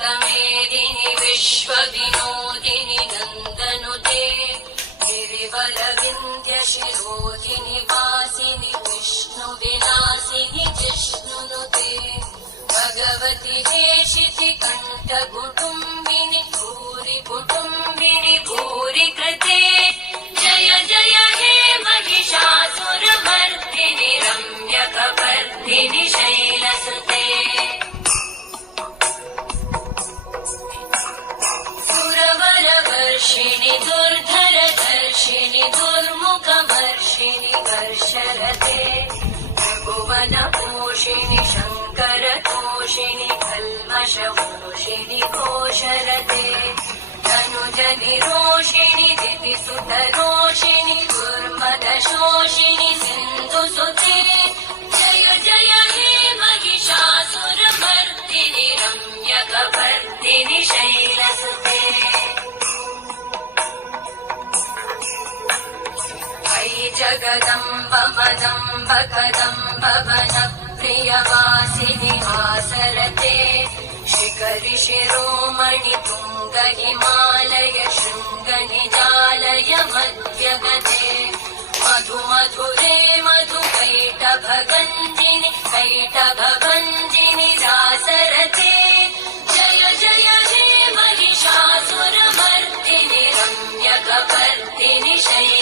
अमृतमेदिनि विश्वविनोदिनि नन्दनुते गिरिवरविन्ध्यशिरोधिनि वासिनि विष्णुविलासिनि जिष्णुनुते भगवति हेशिति कण्ठकुटुम्बिनि भूरि कुटुम्बिनि भूरि कृते जय जय हे महिषासुरमर्दिनि रम्यकपर्दिनि शैलसुते सुरवरवर्षिणि दुर्धरधर्षिणि दुर्मुखमर्षिणि कर्षरते त्रिभुवनपोषिणि शङ्करतोषिणि कल्मषमोषिणि घोषरते धनुजनिरोषिणि दितिसुतरोषिणि दुर्मदशोषिणि सिन्धुसुते जय जय हे महिषासुरमर्दिनि रम्यकपर्दिनि शैलसुते अयि जगदम्ब मदम्ब कदम्ब वनप्रियवासिनि आसरते शिखरि शिरोमणि तुङ्ग हिमालय शृङ्गनिजालय मध्यगते मधु मधुरे मधुकैटभगञ्जिनि कैटभभञ्जिनि रासरते जय जय हे महिषासुरमर्दिनि रम्यकपर्दिनि शैलसुते